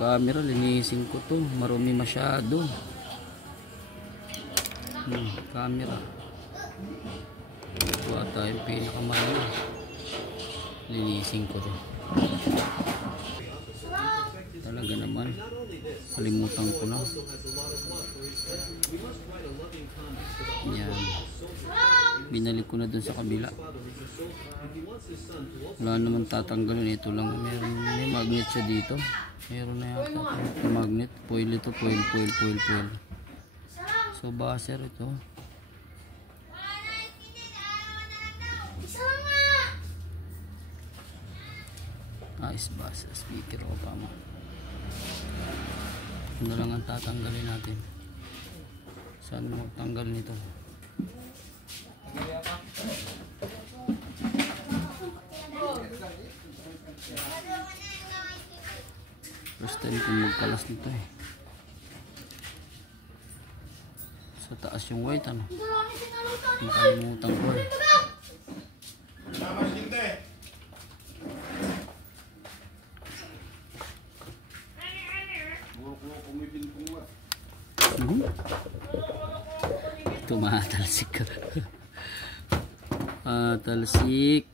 Camera, linisin ko to. Marumi masyado. Camera. Ito ata yung pinakamahal. Linisin ko to. Talaga naman. Kalimutan ko na. Yan. Binalik ko na dun sa kabila. Wala naman tatanggalin. Ito lang. May magnet siya dito. Meron na yata yung magnet. Foil ito. Foil. So buzzer ito. Nice buzzer. Speaker o tama. Ano lang ang tatanggalin natin. Saan mo tanggal nito? First time kong magkalas nito eh. Sa taas yung white ano. Makalimutan ko eh. Tumatalsik ka. Talsik.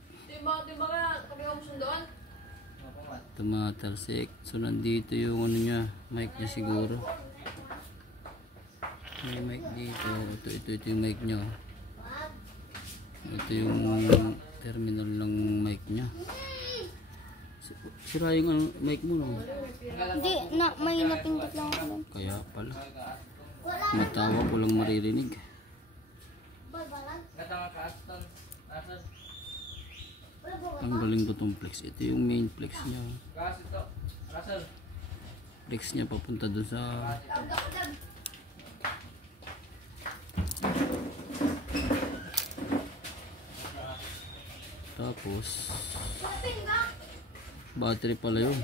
Tumatalsik. So nandito yung ano niya, mic niya siguro. May mic dito. Ito yung mic niya. Ito yung terminal ng mic niya. Sira yung mic mo no? Hindi, may napindot lang ako. Kaya pala. Matawa ko lang maririnig. Tanggalin ko tong flex. Ito yung main flex niya. Flex niya papunta dun sa tapos battery pala yun.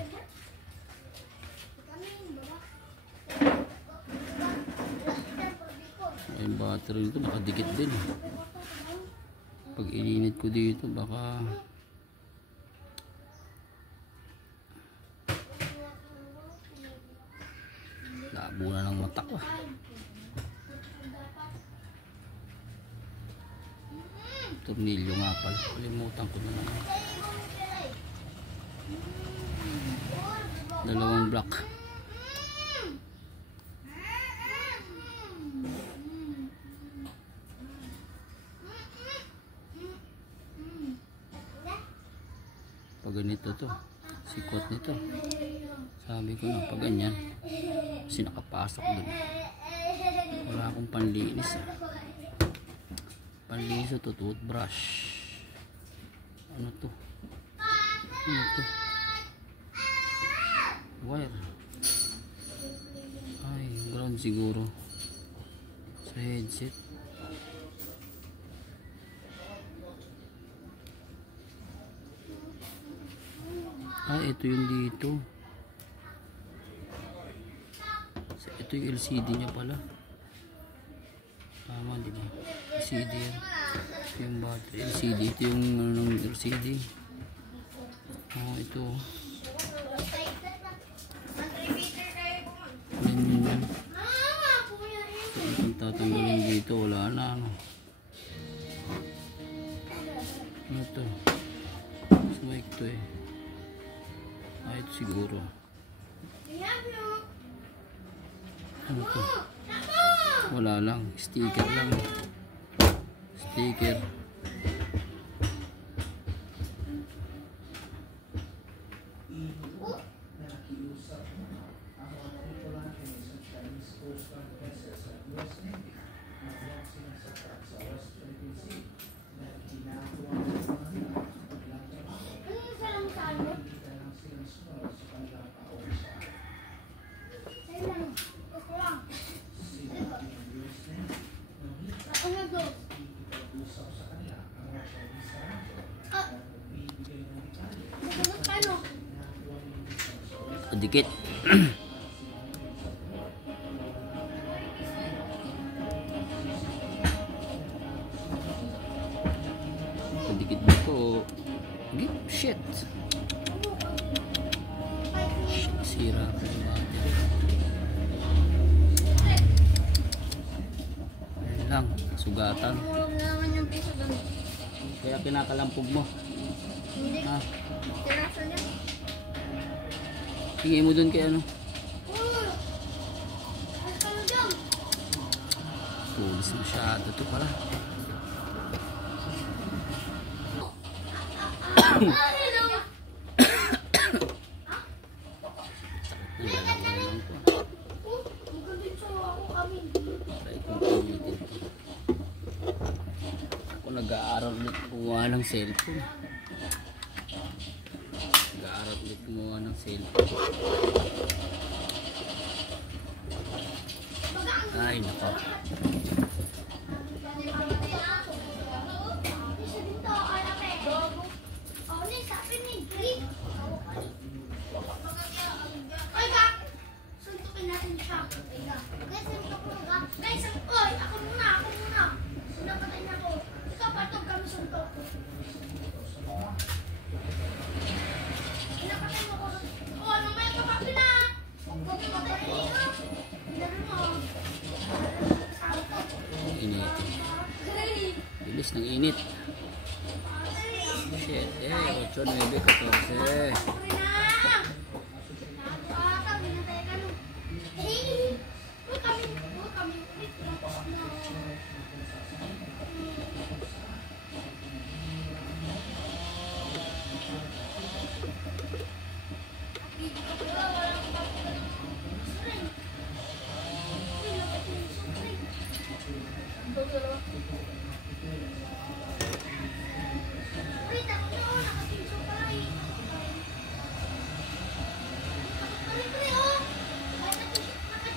Yung battery nito nakadikit din. Pag ininit ko dito baka labo na ng mata ko. Tornilyo nga pala. Kalimutan ko na naman. Dalawang block. Pag ganito to, sikwat nito. Sabi ko na pag ganyan, kasi nakapasok dun. Wala akong panlinis. Panlinis ito, toothbrush. Ano to? Ano to? Wire. Ay, ground siguro. Sa headset. Ito yung dito. Ito yung LCD niya pala. Tama, di ba? LCD yan. Ito yung battery. LCD. Ito yung LCD. Ito. Yan. So, itong tatanggalin dito. Wala na. Ito. Mas mic to eh. Ito siguro. Ano to? Wala lang. Sticker lang. Sticker. Dikit. Dikit dito. Shit. Sira pa yung battery. Ayun lang, sugatan. Tulog na naman yung piso doon. Kaya kinakalampog mo. Hindi. Ha? Tiraso niya. Tingin mo dun kay ano? Ang kaludang. Pulis masyado to pala. Try kong ulitin to. Ako nag-aaral ulit gumawa ng cellphone. Nag-aaral ulit gumawa ng cellphone. Ay, nako. Initin. Bilis ng init. Shit, 8, 9, 14.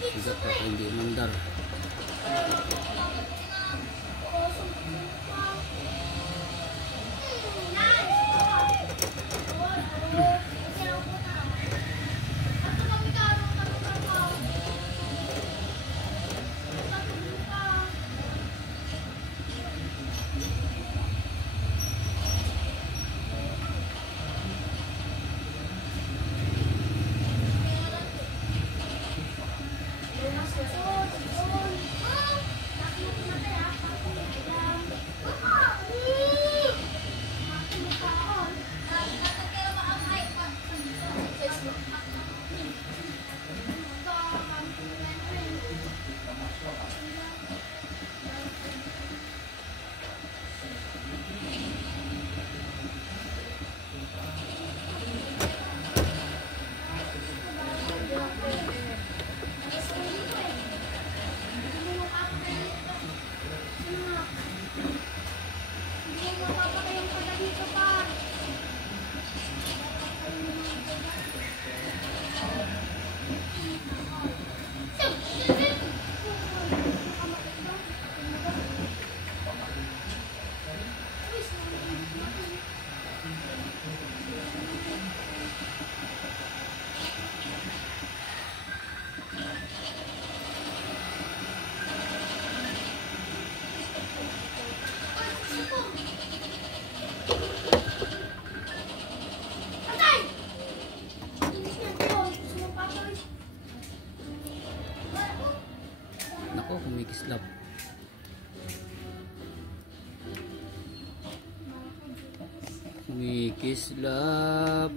Sigat ako hindi mandar. Nako, kumikislap. Kumikislap.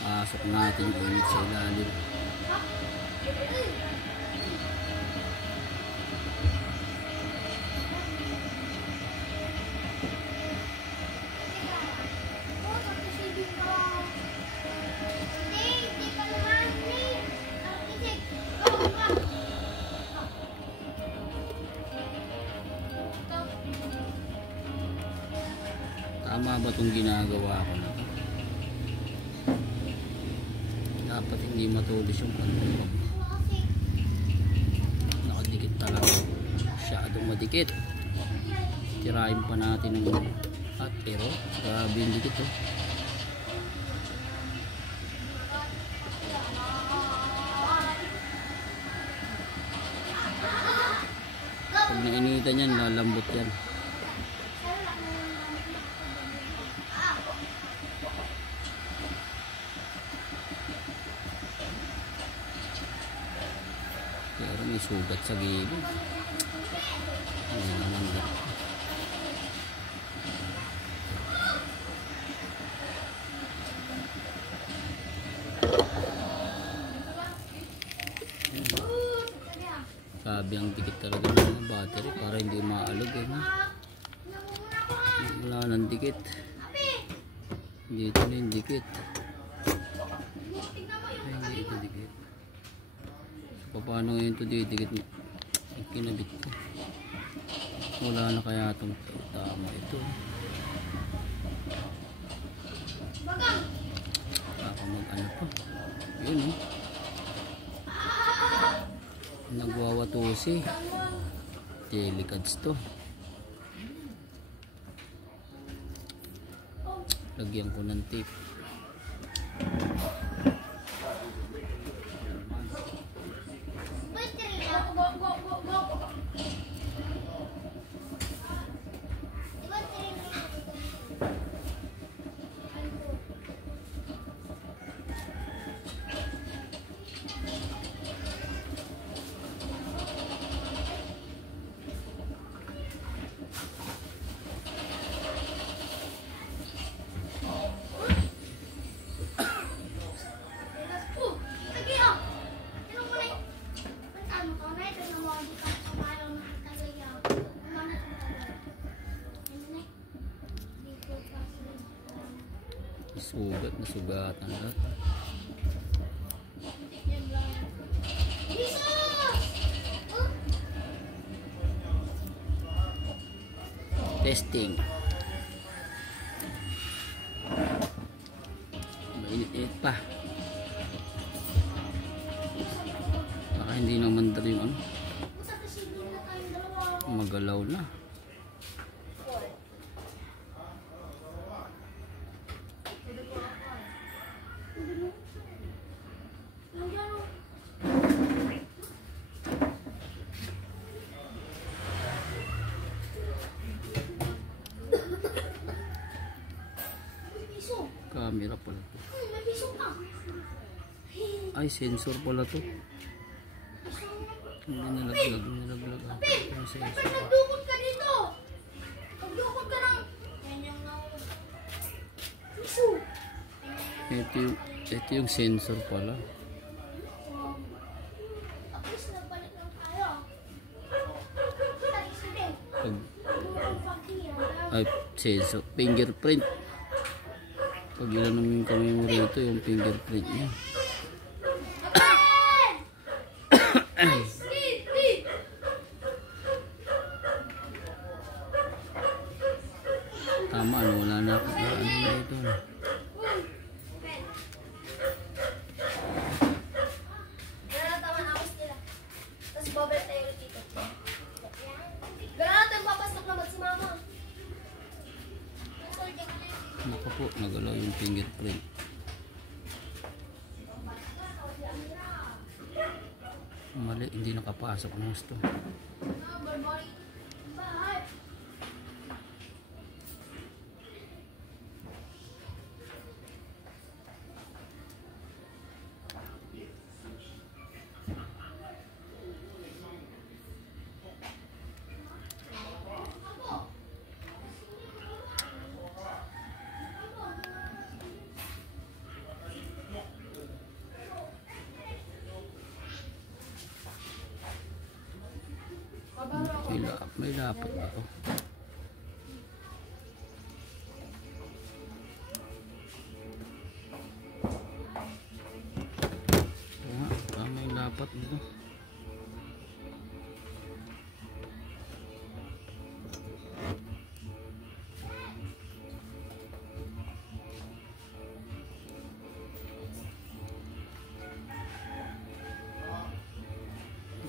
Pasok natin yung init sa ilalim. Tama ba itong ginagawa ko na? Dapat hindi matulis yung panulog. Nakadikit talaga. Masyadong madikit. Tirahin pa natin ng at pero grabe yung dikit oh. Pag nainitan yan, lalambot yan. Pero may sugat sa gilid. Hindi naman dito. Sabi ang dikit talaga ng mga battery para hindi maalog eh. No? Wala nang dikit. Dito na yung dikit. Ay, hindi ito dikit. So, paano ngayon ito didikit mo? Kinabit ko. Wala na kaya itong tama ito. Baka mag-ano pa. Yun eh. Nagwawatusi. Delicads to. Lagyan ko ng tape. Sugat na sugatan lahat. Testing. Mainit-init pa. Baka hindi naman dali yung ano. Magalaw na. Camera pala to. Ay, sensor pala to. Hindi nilaglag ako. Nagdukot ka dito. Nagdukot ka lang. Ito yung sensor pala. Ay, sensor. Fingerprint. Pag ilan kami mo rito yung fingerprint niya. Tama, ano, wala na ako na ano na ito. Tama na ako sila. Tapos babalik tayo dito. Gano'n natin papasok naman si mama. Naku po, nagalaw yung fingerprint. Mali, hindi nakapasok ng gusto. May dapat ako. May dapat dito.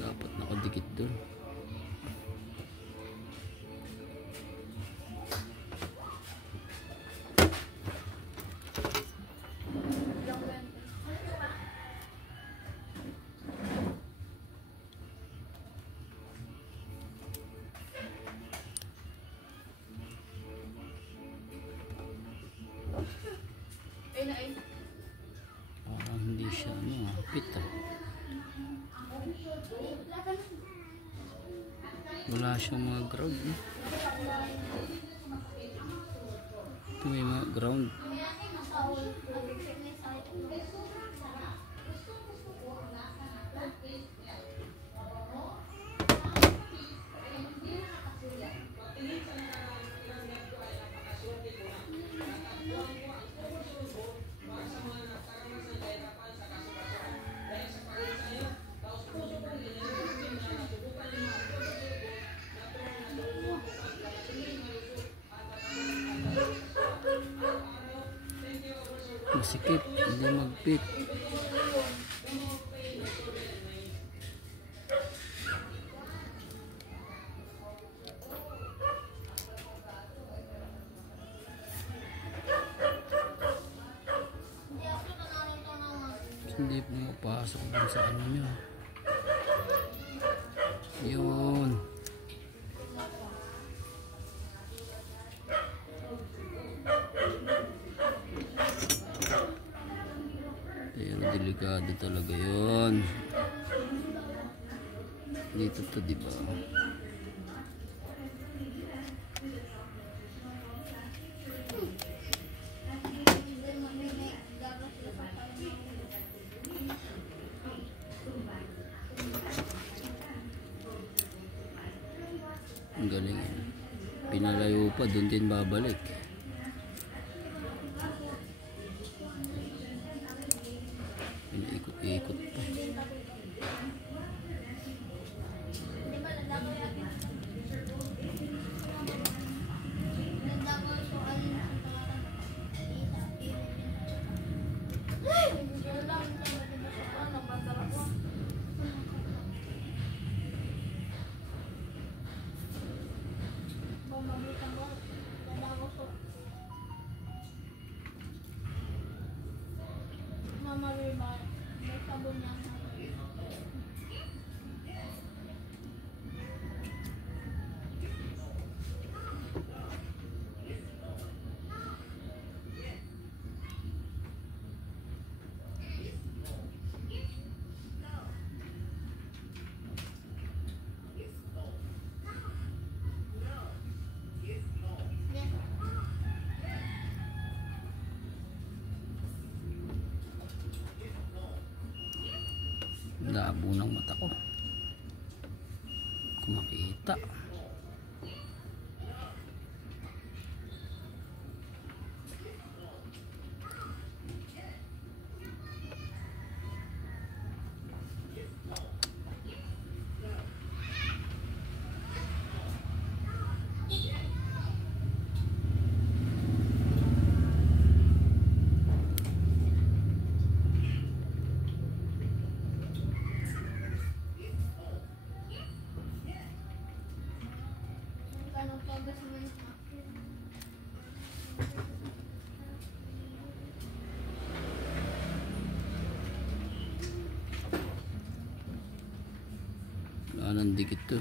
Dapat nakadikit doon. na eh. Parang hindi siya hapit Wala siyang mga ground Ito may mga ground. Masikip, hindi magpit. Hindi pumapasok dun sa ano nyo. Yun. Pero delikado talaga yun. Dito to, diba? Ang galing yun. Pinalayo pa, doon din babalik. Pinaikot-ikot pa. Mama Riba, may sabon lang. Labo ng mata ko. Kung makita. Wala nang dikit to.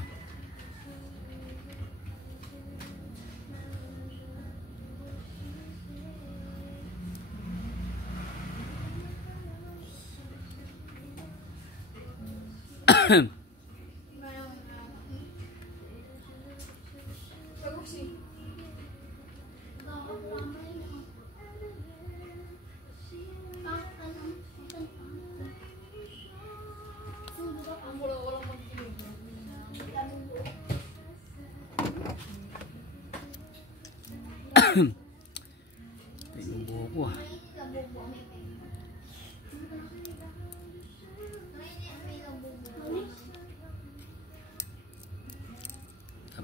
Yung buho ko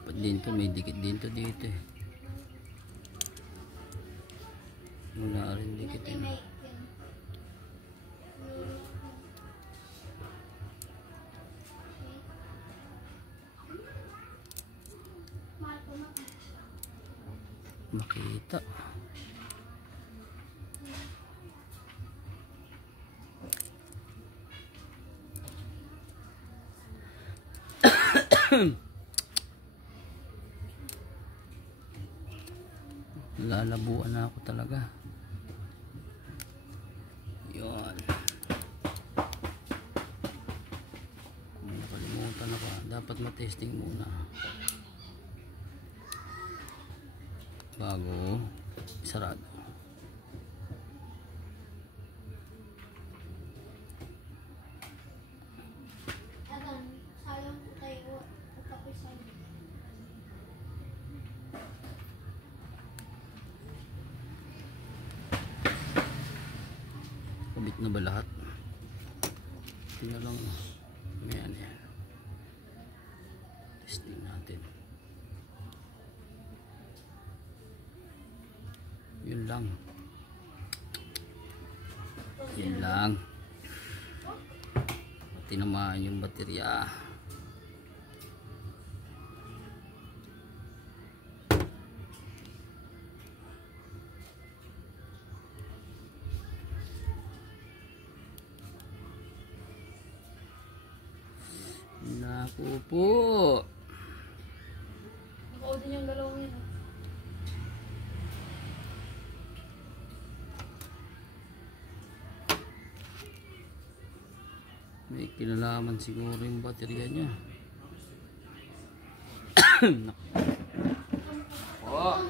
dapat din to, may dikit din to dito eh. Wala rin dikit eh. Makita. Lalabuan na ako talaga. dapat matesting muna bago sarado. Kabit na ba lahat? Tingnan lang. Ayan, yan. Testing natin. Yun lang. Yun lang. Tinamaan yung baterya. Naku po. Nakao din yung dalawang yun. May kinalaman siguro yung baterya niya. Oh.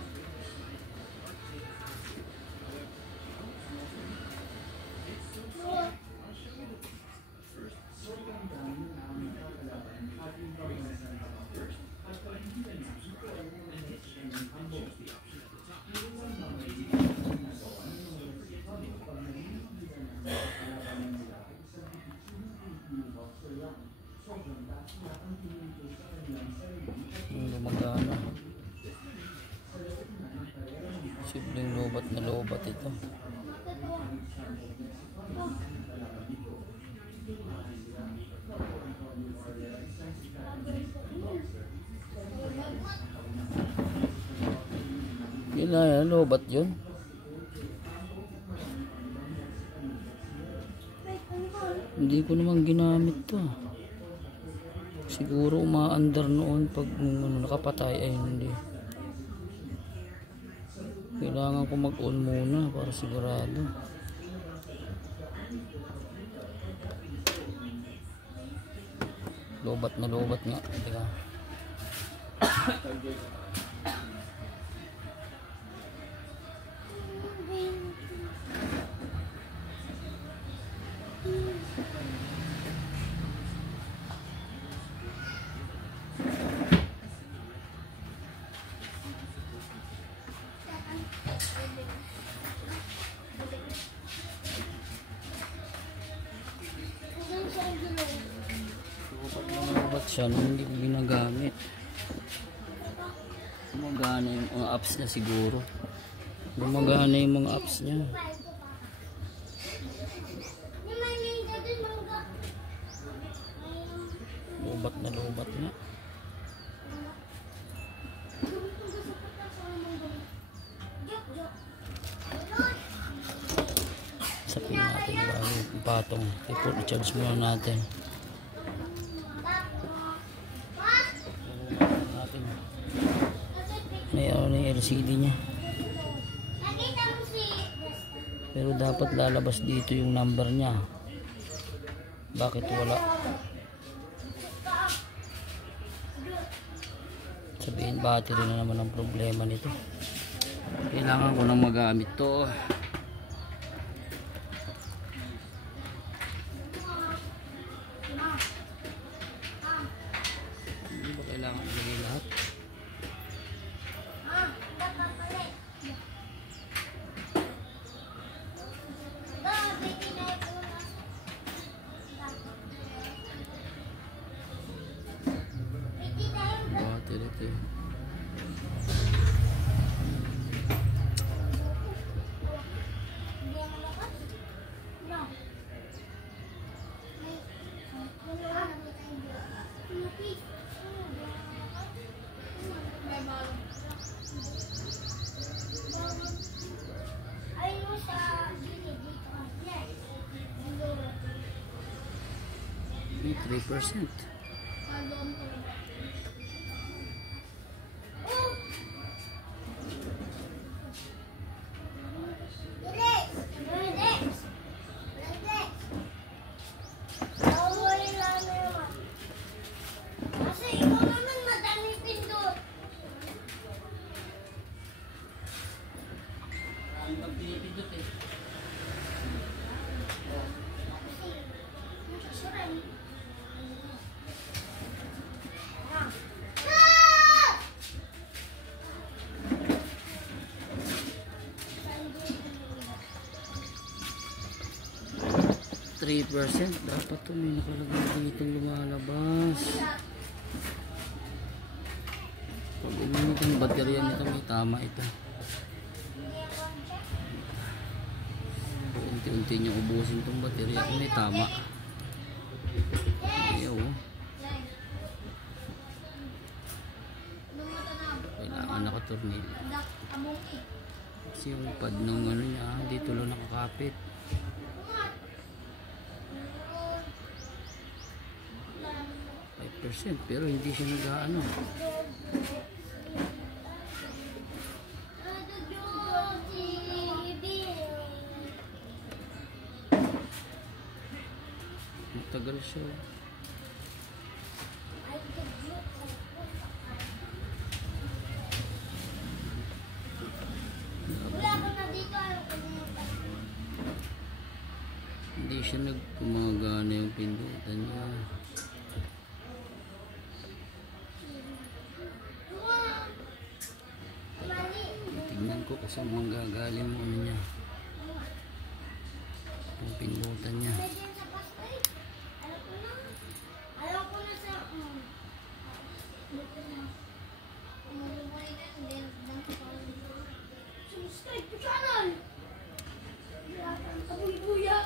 Lumagana. Simpleng lobat na lobat ito. Yun na yan, lobat yun. Hindi ko naman ginamit to. Siguro umaandar noon pag nakapatay ay hindi. Kailangan ko mag-on muna para sigurado. Lobat na lobat nga. Diba? Lobat siya nung hindi ko ginagamit. Gumagana yung mga apps niya siguro. Gumagana yung mga apps niya. Lobat na lobat nga. Sapin natin bago yung patong. I-charge muna natin. May ano na yung LCD nya. Pero dapat lalabas dito yung number nya. Bakit wala? Sabihin battery na naman ang problema nito. Kailangan ko nang magamit to. Hindi ba kailangan ilagay lahat? Battery ito. May 3%. 3%. Dapat to may nakalagay dito lumalabas. Pag uminit ang baterya nito, may tama ito. Unti-unti niya ubusin itong baterya kung may tama. Ayaw. Kailangan nakatornil. Kasi yung pad ng ano niya, dito lang nakakapit. Pero hindi siya nag-ano. Matagal siya. Hindi siya nagkumagana yung pindutan niya. Tignan ko kung saan manggagaling mo niya. Yung pindutan niya. Subscribe to channel. Kabuy-buya.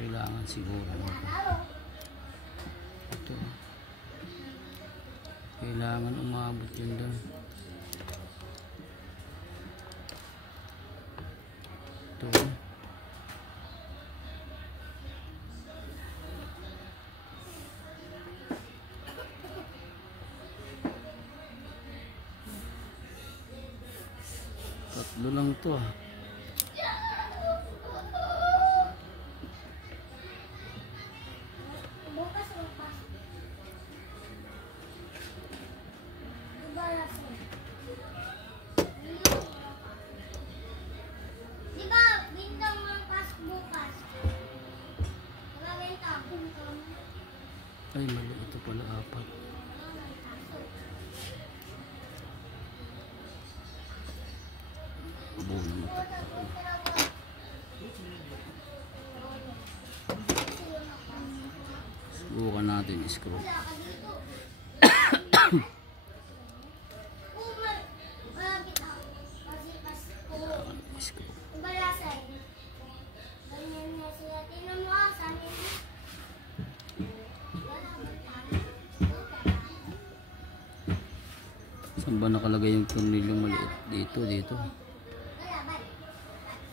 Kailangan siguro ito. Kailangan umabot yun doon. Ito. Tatlo lang to ah. Ay, mali. Ito pala 4. Buo na matakot. Subukan natin i-screw. Saan ba nakalagay yung tornilyong maliit? Dito, dito.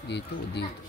Dito o dito?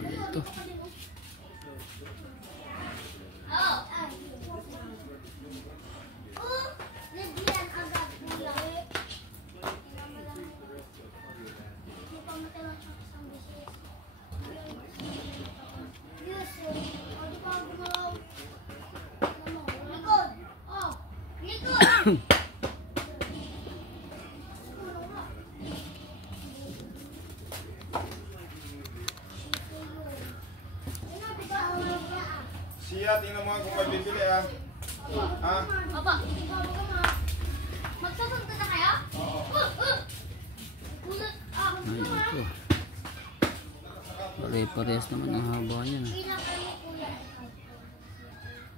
Dami ito. Siya, tingnan mo kung may bibili ah. Ha? Papa, magsasunod na kayo? Ay, ito. Pare-parehas naman ang haba niya.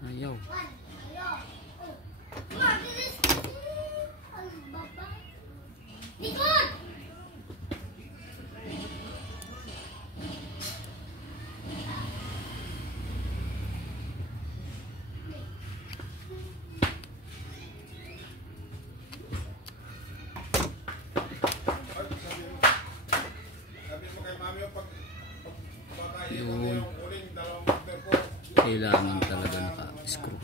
Ayaw. Likod! Sabi mo kay mami yung pagpatayin Yun. mo yung uling dalawang order ko. Kailangan talaga naka-screw.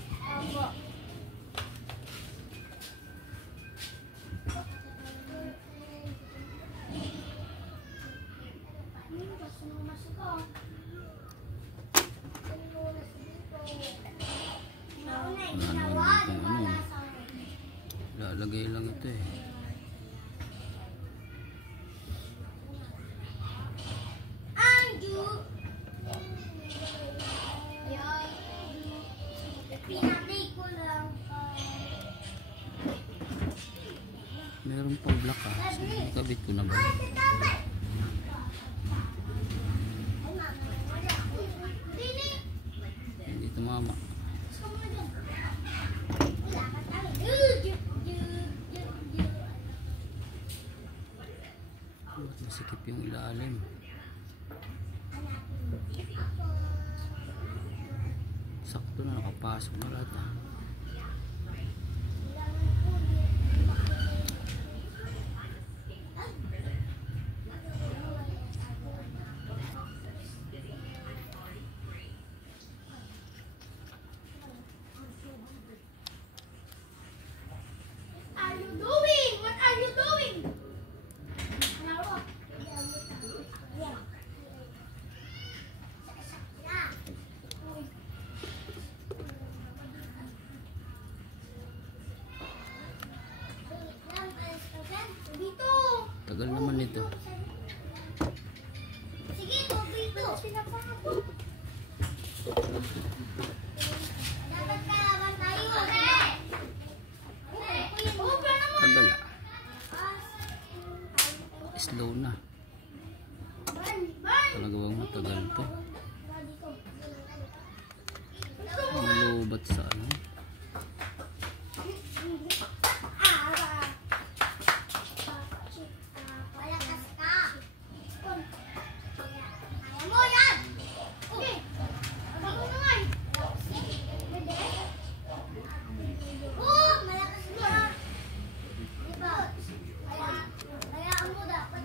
Wala naman kung ano. Lalagay lang ito eh. Meron pang black ah. So, ikabit ko na ba? Hindi tumama. Masikip yung ilalim. Sakto na nakapasok na lahat ah. What are you doing? Dito. Tagal naman nito. Sige, dito. Dapat kalaban tayo. Tagal ah. Slow na. Talaga bang matagal to? Malubat sa ano? Malakas ka. Kaya mo yan. Okay. Ako naman. Oh, malakas ka. Diba? Kaya mo dapat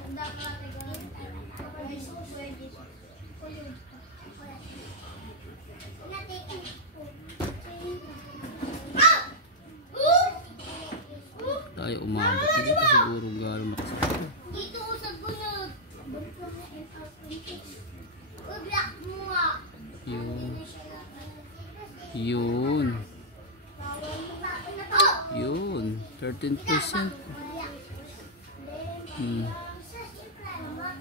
Tayo umabot. Hindi pa siguro gano'ng makasakit. dito sa gulod. Block mo nga. Yun. Yun. Yun. 13%.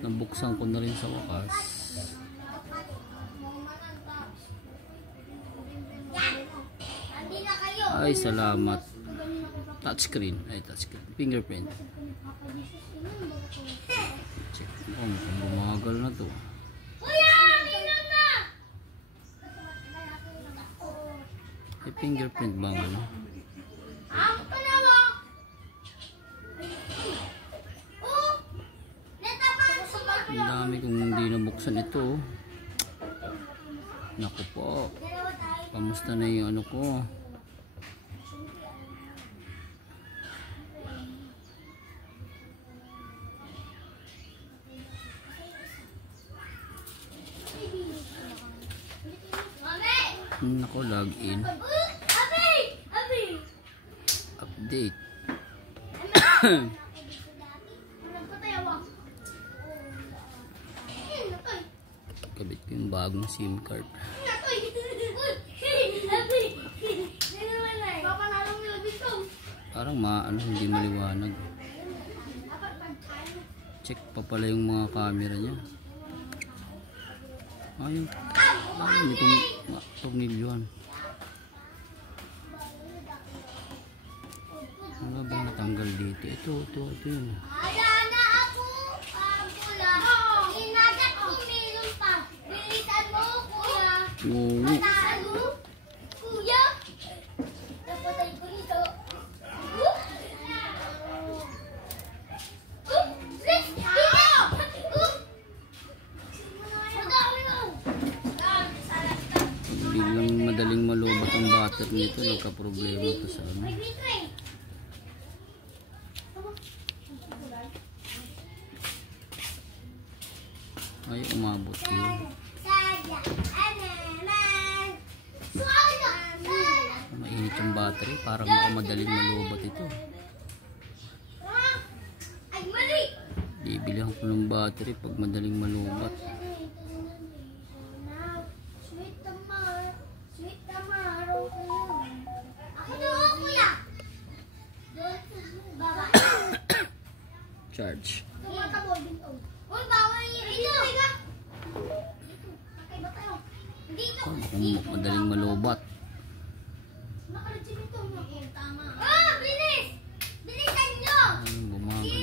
Nabuksan ko na rin sa wakas. Andi na kayo. Ay, salamat. Touchscreen. Ay, touchscreen. Fingerprint. Check. Oh, mukhang bumagal na to. Kuya, minum na! May fingerprint ba ang ano? Ang panawa! Oh! Natapan sa Ang dami kong hindi nabuksan ito. Naku po. dalawa tayo. Kamusta na yung ano ko? Baby. Nako, login. Abi! Abi! Update. Kabit ko yung bagong SIM card. Parang hindi maliwanag. Check pa pala yung mga camera niya. Ayun. Ayun itong tornilyoan. Ano bang natanggal dito? Ito yun. Wala na ako. Pula. Inagat ko meron pa. Bilisan mo, kuya. Oo. Matalo. Kuya. Napatay ko ito. Biglang madaling malubot ang battery nito. Nagka-problema to sa ano. Ay, umabot yun. Mainit yung battery. Parang madaling malubot ito. Bibili ako ng battery pag madaling malubot. Charge. Kung madaling malubot. Bilis! Bilisan nyo! Ay, bumagal na.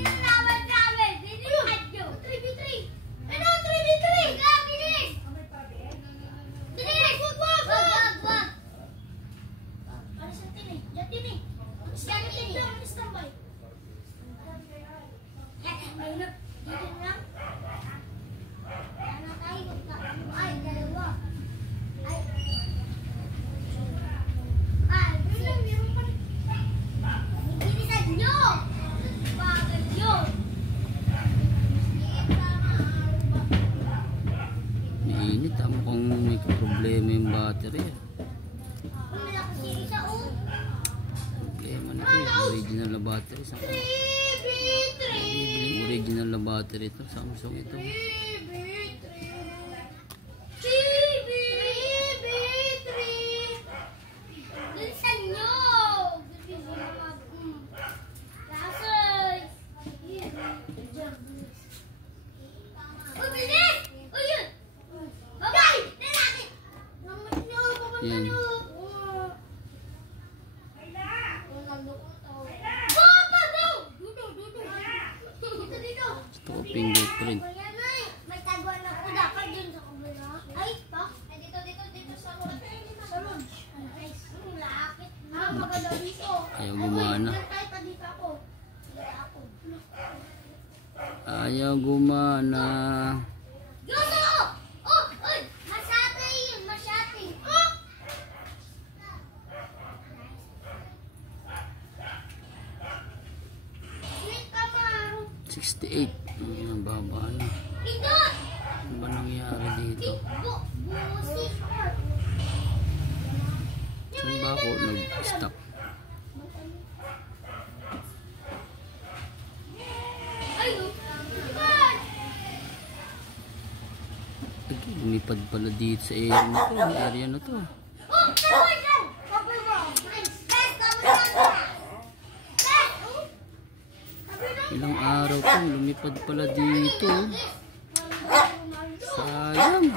Mainit. Mukhang may problema yung battery. Problema nito eh. Original na battery. Bibiling original na battery ito. Samsung ito. Yan. Gusto ko fingerprint. May taguan ako dapat dun sa kumula. Ay, pa? Dito sa lodge. Lakit. Maganda dito. Ayaw gumana. Ayaw gumana. Yoso! Oh! Uy! Masyate yun! Masyate! Oh! Sweet Camaro. 68. Ang baba na. Pindot! Ano ba nangyari dito? Busi. Saan ba ako nag-stop? Ay! Lumipad pala dito sa area na to. Ang area na to. Oh! Tawag yan! Sabi mo! Best! Ilang araw to. Lumipad pala dito. Sayang.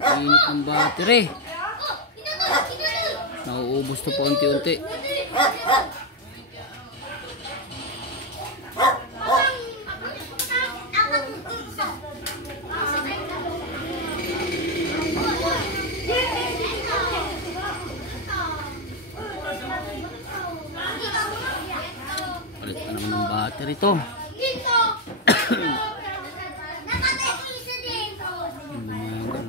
Ang init ng battery. Nauubos to pa unti-unti. Palit pa naman ng battery to. Bumagal.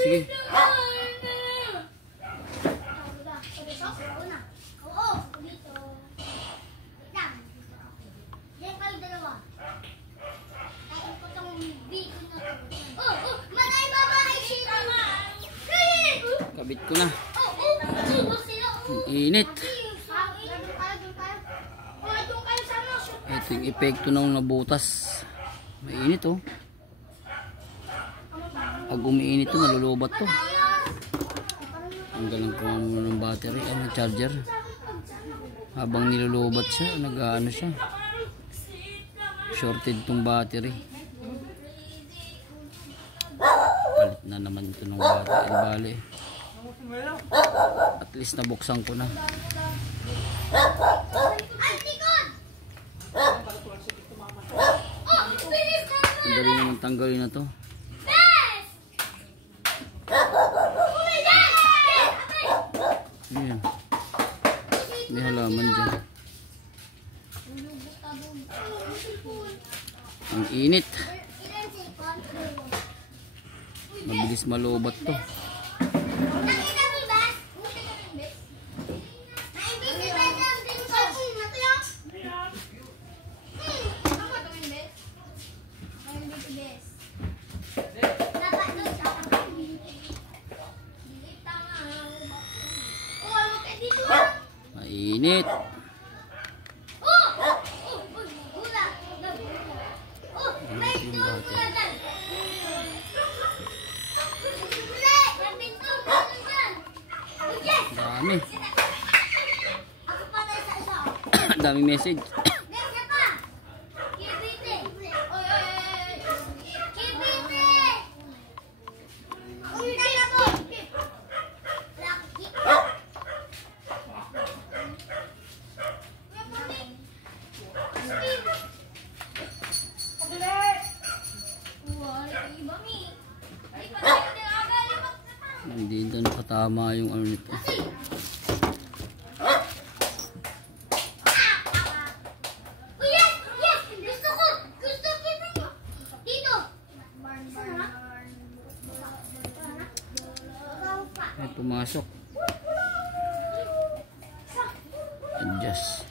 Sige. Oo, dito. Lang. Diyan kayo dalawa. Kain ko tong bacon na to. Oh, manay babae sila. Kabit ko na. Sila. Ang init. Doon kayo sa ano. Ito yung epekto ng nabutas. Mainit oh. Pag umiinit to, nalulubat to. Tanggalan ko muna ng battery, ng charger. Habang nilulubat siya, nag-ano siya. Shorted tong battery. Palit na naman ito ng battery. Bale. At least nabuksan ko na. Madali naman tanggalin na to. Ayan. May halaman dyan. Ang init. Mabilis malubat to. Mainit. Dami. Dami message. Hindi doon nakatama yung ano nito. Ay, pumasok. Adjust.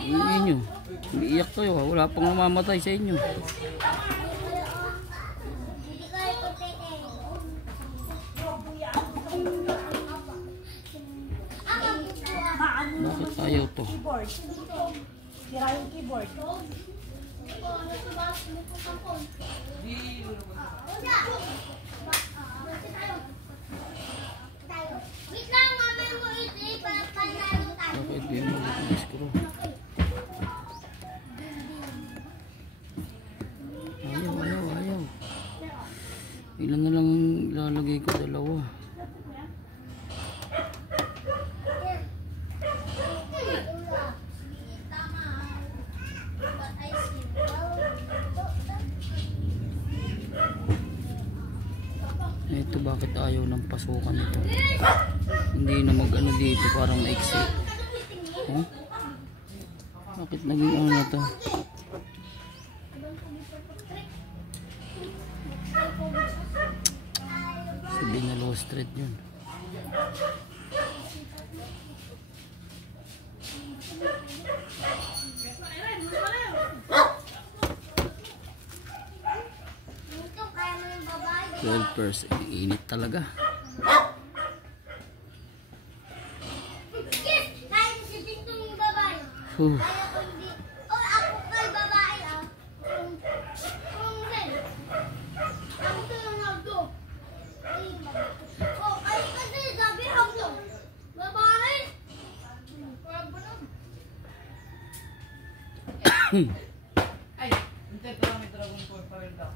Umiiyak nyo. Umiiyak kayo. Wala pang mamamatay sa inyo. Bakit ayaw to? Sira yung keyboard. Wait lang, mami mo ito. Panalo tayo. Bakit di mo yung screw? Ayaw. Ilan na lang ilalagay ko? Dalawa. Ito bakit ayaw ng pasukan ito? Hindi na mag-ano dito, parang maiksi. Oh? Bakit naging ano na to? Sabihin na low street yun. Ito, kaya mo yung babae. 12%. Init talaga. Yes! Kaya mo si Tintong yung babae. Huh. Kaya ko hindi. Oh, ako kay babae ah. Ren. Ako to yung nagdo. Oh, ay kasi sabi ako. Babae. Ay, hindi ko may Dragon Ball pa rin daw.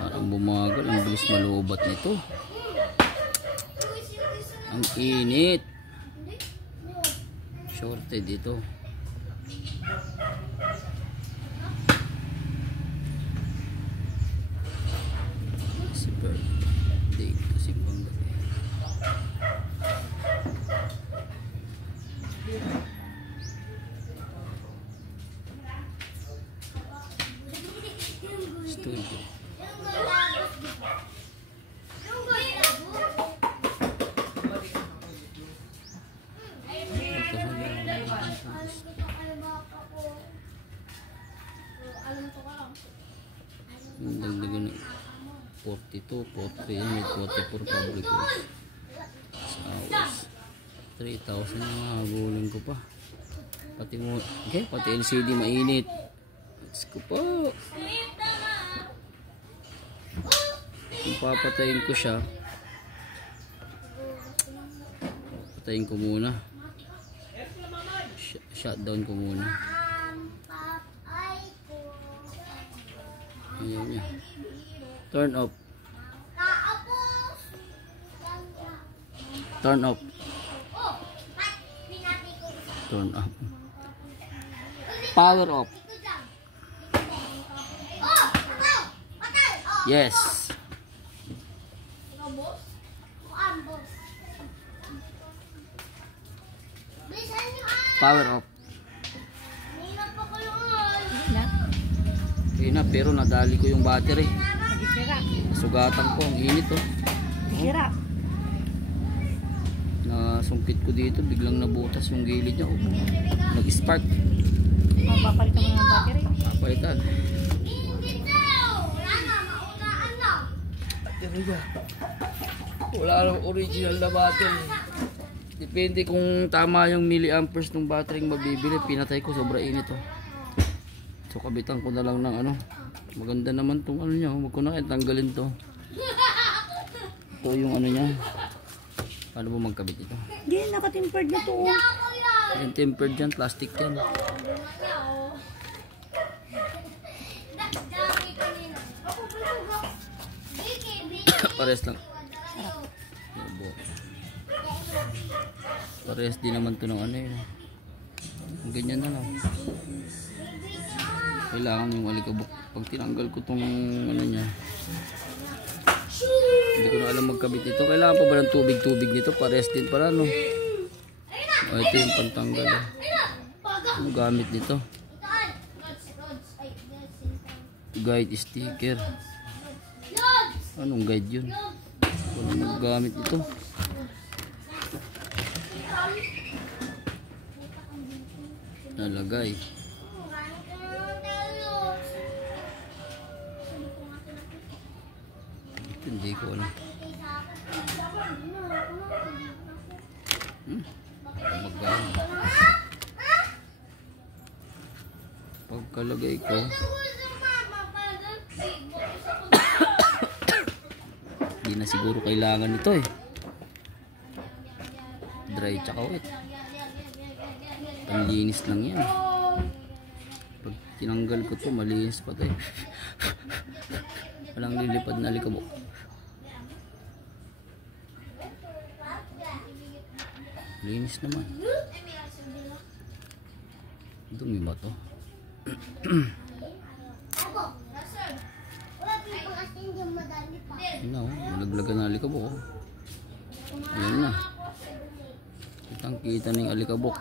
Parang bumagal. Ang bilis malubat nito. Ang init. Shorted dito. Super day kasi bang gabi. Studio. Yung dagdagan ng 42, 43, may 44 public use. Sa hours. 3,000 yung mahabulin ko pa. Pati mo, okay, pati LCD mainit. Let's go po. Kung papatayin ko siya, patayin ko muna. Shutdown ko muna. Ayan niya. Turn off. Turn off. Turn off. Power off. Yes. Power off. Okay na, pero nadali ko yung battery. Sugatan ko, ang init oh. Nasungkit ko dito, biglang nabutas yung gilid niya. Oh. Nag-spark. Papalitan mo ng battery. Papalitan. Wala lang original na battery. Depende kung tama yung milliamperes ng battery yung mabibili. Pinatay ko, sobra init oh. So kabitan ko na lang ng ano. Maganda naman tong ano niya. Huwag ko na tanggalin to. Ito yung ano niya. Paano ba magkabit ito? Hindi, naka-tempered na to. Yung tempered dyan, plastic yan. Pares lang. Pares din naman to ng ano yun. Ganyan na lang. Kailangan yung alikabok. Pag tinanggal ko tong ano niya, hindi ko na alam magkabit ito. Kailangan pa ba ng tubig-tubig nito? Pares din pala no. O, ito yung pantanggal. Ano gamit nito? Guide sticker. Anong guide yun? Walang gamit ito. Nalagay. Hindi ko alam. Magkano? Pagkalagay ko, hindi na siguro kailangan ito eh. Dry tsaka wet. Panlinis lang yan. Pag tinanggal ko to, malinis pa tayo. Walang lilipad na alikabok. Linis naman. Dumi ba to? Yun na oh, malaglagan na alikabok oh. Ayan na. Kitang kita na yung alikabok.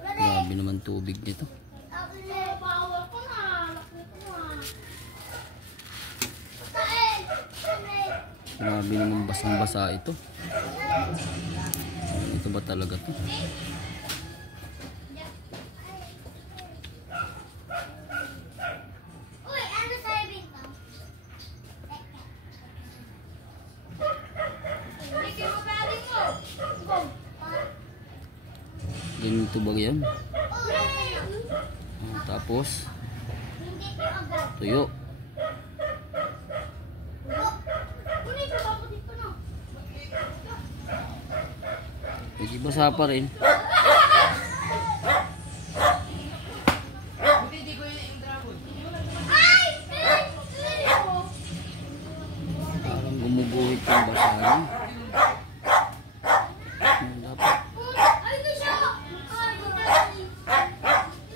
Grabe naman tubig nito. Grabe naman basang-basa ito. Ito ba talaga to? Ganito ba yan? Tapos tuyo. Hindi basa pa rin. Hindi ko yung dragon. guhit yung basahan. Yan dapat. Ay, ito siya! Ay, magkakalit. Ay,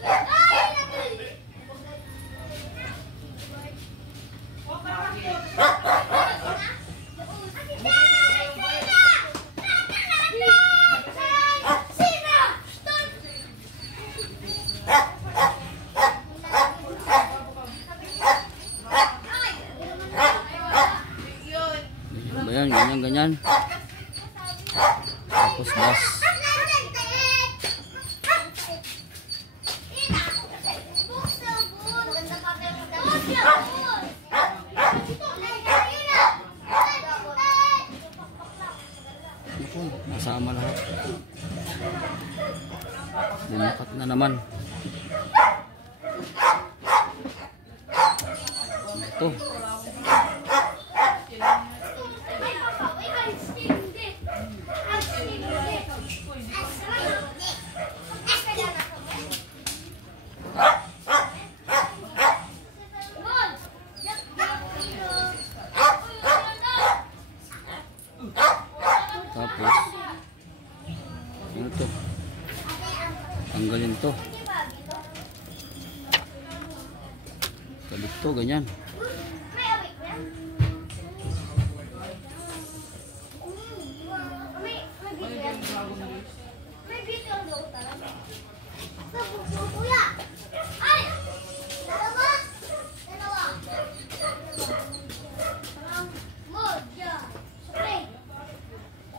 nakali. Ganyan ba yan? Ganyan, ganyan. Tapos das. Ito, nasama lahat. Lumakat na naman. Ito. Tapos ano to? Tanggalin to. Kabit to, ganyan.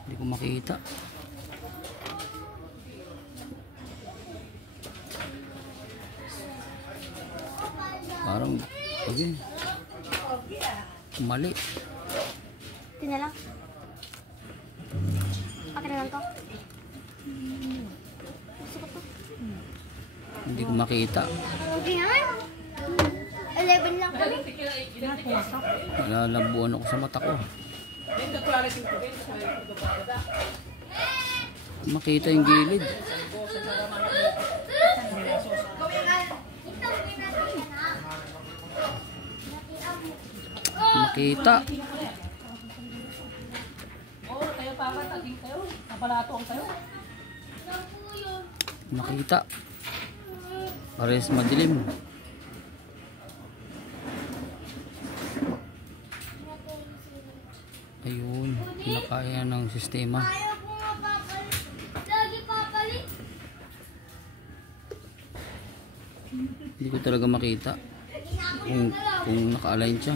Hindi ko makita. Parang okay. Mali. Ito na lang. Akin na lang to. Gusto ko to. Hindi ko makita. Okay naman. 11 lang kami. Nalalabuan ako sa mata ko. Makita yung gilid. Makita. Oo, tayo pa ba? Taging tayo. Napalato ang tayo. Makita. Pares madilim. Ayun, pinakaya ng sistema. Ayaw ko nga papalit. Lagi papalit. Hindi ko talaga makita kung naka-align siya.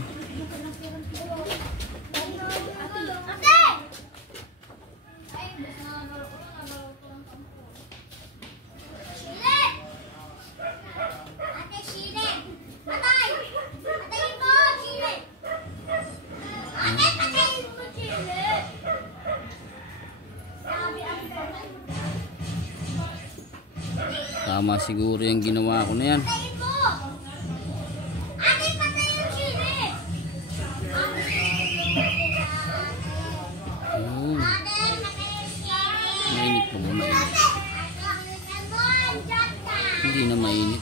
Ate! Shile! Ate, Shile! Atay! Atayin mo, Shile! Ate, patayin mo, Shile! Sabi ang Tama siguro yung ginawa ko na yan. patayin mo! Ate, patayin mo, Shile! Ayun. Ate, patayin mo, Shile! Mainit pa ba? Mainit. Hindi na mainit.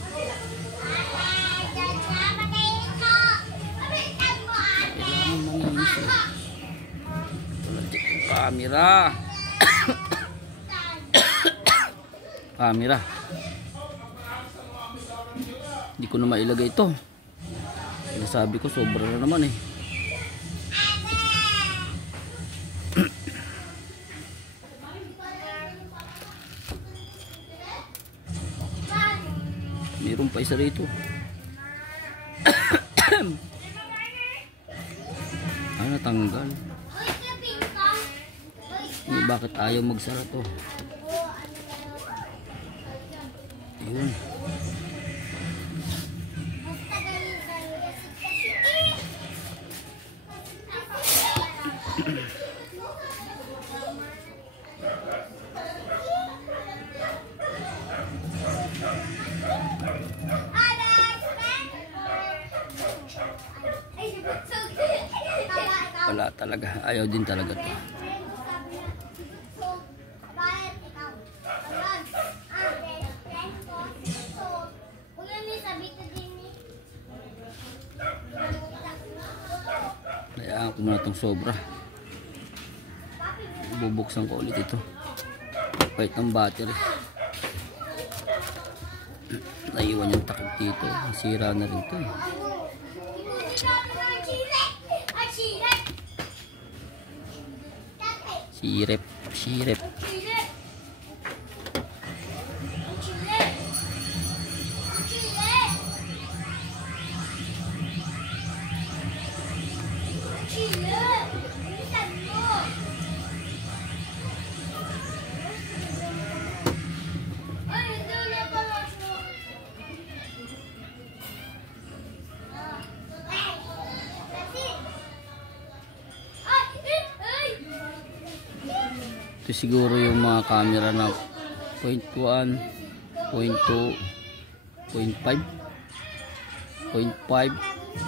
Kailangan mainit eh. Palatik yung camera. Camera. Hindi ko na mailagay ito. Sinasabi ko sobra na naman eh. Meron pa isa rito. Ay, natanggal. Eh, bakit ayaw magsara to? Ayun. Wala talaga. Ayaw din talaga to. Kayaan ko muna itong sobra. bubuksan ko ulit ito. Kahit ang battery. Naiwan yung takip dito. Sira na rin ito eh. Sirep. Ito siguro yung mga camera na 0.1, 0.2, 0.5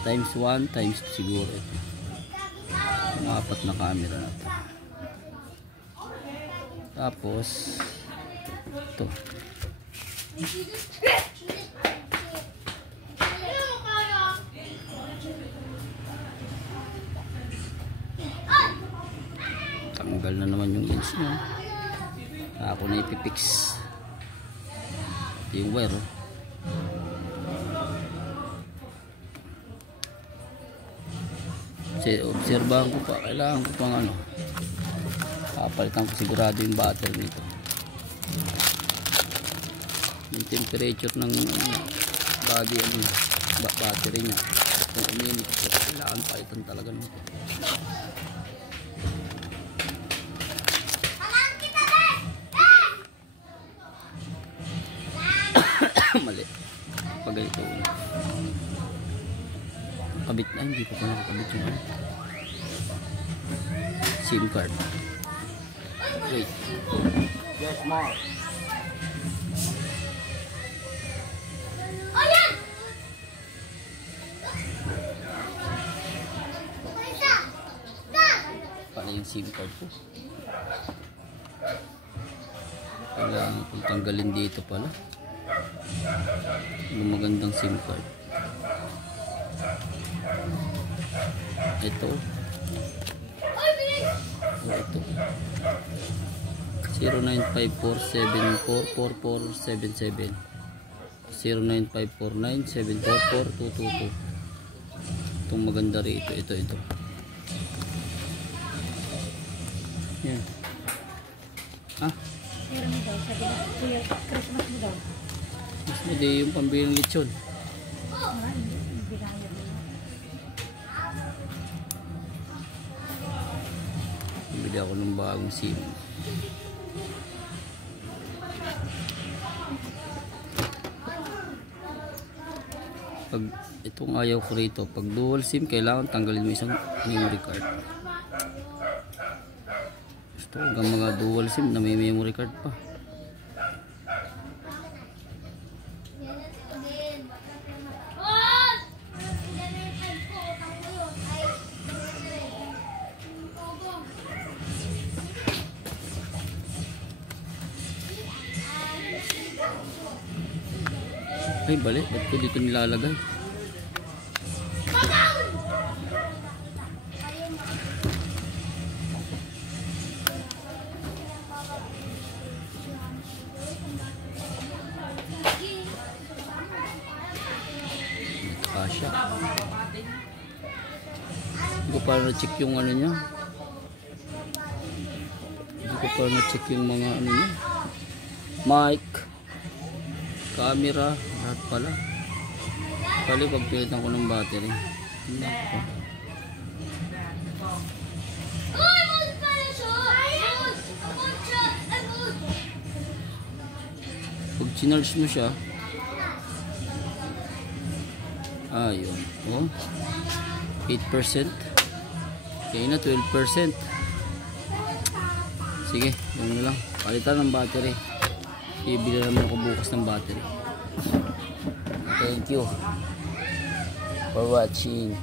times 1 times 2 siguro ito. Yung 4 na camera na ito. Tapos ito. Tanggal na naman yung lens niya. Ako na ipipix. Ito yung wire. Obserbahan ko pa. Kailangan ko pang ano. Papalitan ko sigurado yung battery nito. Yung temperature ng body battery niya. Kung uminit ko, kailangan palitan talaga nito. Mali. Pag ito kabit na, hindi ko pa nakakabit yung SIM card. Wait. Yes, Mark. Paano yung SIM card ko? Kailangan kong tanggalin dito pala. Yung magandang SIM card. Ito. Ito. 0954744477. 095497442222. Itong maganda rito. Ito. Yan. Ah? Meron mo daw, sabi na, kuya, Christmas mo daw. Mas hindi yung pambiling lechon. Hindi na yun. Bili ako ng bagong SIM. Pag itong ayaw ko rito, pag dual SIM, kailangan tanggalin mo isang memory card. Gusto ko hanggang mga dual SIM na may memory card pa. Ay, balik. Ba't ko dito nilalagay? Kasya. Hindi ko pa na-check yung ano niya. Hindi ko pa na-check yung mga ano niya. Mic. Camera. Lahat pala. Pali pagpilitan ko ng battery. Nako. Pag chinarge mo siya, ayun. Oh. 8%. Kaya na 12%. Sige, yun na lang. Palitan ng battery. Ibili naman ako bukas ng battery. Thank you for watching.